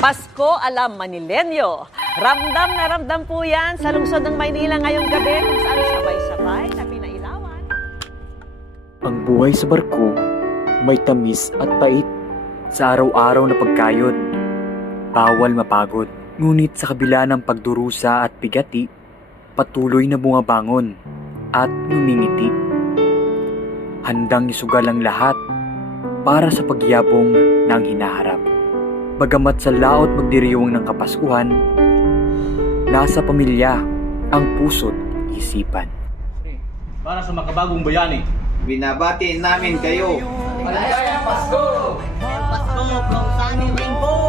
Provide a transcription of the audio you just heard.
Pasko alam Manilenyo. Ramdam na ramdam po yan sa lungsod ng Maynila ngayong gabi kung saan sabay-sabay na pinailawan. Ang buhay sa barko may tamis at pait. Sa araw-araw na pagkayod, bawal mapagod. Ngunit sa kabila ng pagdurusa at bigati, patuloy na bumabangon at ngumingiti. Handang isugal ang lahat para sa pagyabong ng hinaharap. Bagamat sa laot magdiriwang ng Kapaskuhan, nasa pamilya ang puso't isipan. Para sa makabagong bayani, binabati namin kayo. Maligayang Pasko! Pasko from Sunny Rainbow!